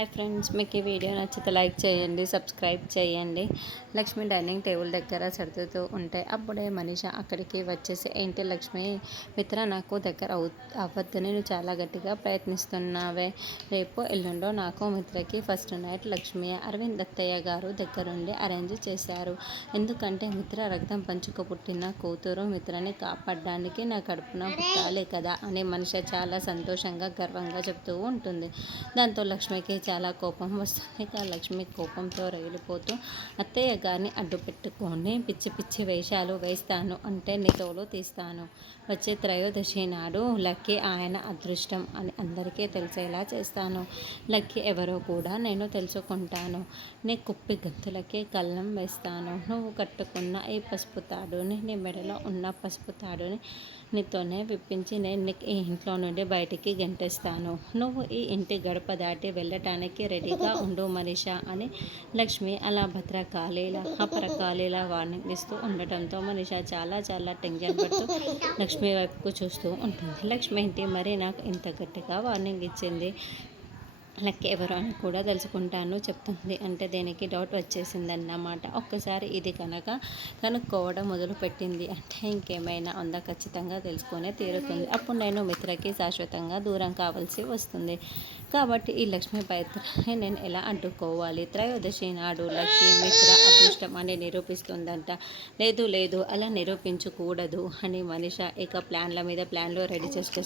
Hi friends మీకు ఈ video నచ్చితే లైక్ చేయండి సబ్స్క్రైబ్ చేయండి. లక్ష్మి డైనింగ్ టేబుల్ దగ్గర సర్దుతూ ఉంటే అప్పుడే మనిష అక్కడికి వచ్చేసి ఏంటి లక్ష్మి మిత్ర నాకు దగ్గర అవు అవ్వద్దని నువ్వు చాలా గట్టిగా ప్రయత్నిస్తున్నావే. రేపు ఎల్లుండో నాకు మిత్రకి ఫస్ట్ నైట్ లక్ష్మి అరవింద్ దత్తయ్య గారు దగ్గరుండి అరేంజ్ చేశారు. ఎందుకంటే మిత్ర రక్తం పంచుకు పుట్టిన కూతురు మిత్రని కాపాడడానికి నా కడుపున పుట్టాలి కదా అని మనిషి చాలా సంతోషంగా గర్వంగా చెప్తూ ఉంటుంది. దాంతో లక్ష్మికి చాలా కోపం వస్తుంది. ఆ లక్ష్మి కోపంతో రగిలిపోతూ అత్తయ్య గారిని అడ్డు పెట్టుకొని పిచ్చి పిచ్చి వేషాలు వేస్తాను అంటే నీ తోలు తీస్తాను. వచ్చే త్రయోదశి నాడు లక్కీ ఆయన అదృష్టం అని అందరికీ తెలిసేలా చేస్తాను. లక్కీ ఎవరో కూడా నేను తెలుసుకుంటాను. నీ కుప్పి గంతులకి కళ్ళం వేస్తాను. నువ్వు కట్టుకున్న ఈ పసుపు తాడుని నీ మెడలో ఉన్న పసుపు తాడుని నీతోనే విప్పించి నేను నీకు ఈ ఇంట్లో నుండి బయటికి గెంటేస్తాను. నువ్వు ఈ ఇంటి గడప దాటి వెళ్ళటానికి రెడీగా ఉండు మనీషా అని లక్ష్మి అలా అపర కాలేలా వార్నింగ్ ఇస్తూ ఉండటంతో మనీషా చాలా చాలా టెన్షన్ పడుతూ లక్ష్మి వైపుకు చూస్తూ ఉంటుంది. లక్ష్మి ఏంటి? మరి నాకు ఇంత గట్టిగా వార్నింగ్ ఇచ్చింది. లెక్క ఎవరు అని కూడా తెలుసుకుంటాను చెప్తుంది. అంటే దేనికి డౌట్ వచ్చేసిందన్నమాట. ఒక్కసారి ఇది కనుక కనుక్కోవడం మొదలుపెట్టింది అంటే ఇంకేమైనా ఉందా ఖచ్చితంగా తెలుసుకునే తీరుతుంది. అప్పుడు నేను మిత్రకి శాశ్వతంగా దూరం కావాల్సి వస్తుంది. కాబట్టి ఈ లక్ష్మీ పైత్రని నేను ఎలా అడ్డుకోవాలి? త్రయోదశి నాడు లక్ష్మీ మిత్ర అదృష్టం అని నిరూపిస్తుందంట. లేదు లేదు అలా నిరూపించకూడదు అని మనిష ఇక ప్లాన్ల మీద ప్లాన్లు రెడీ చేస్తే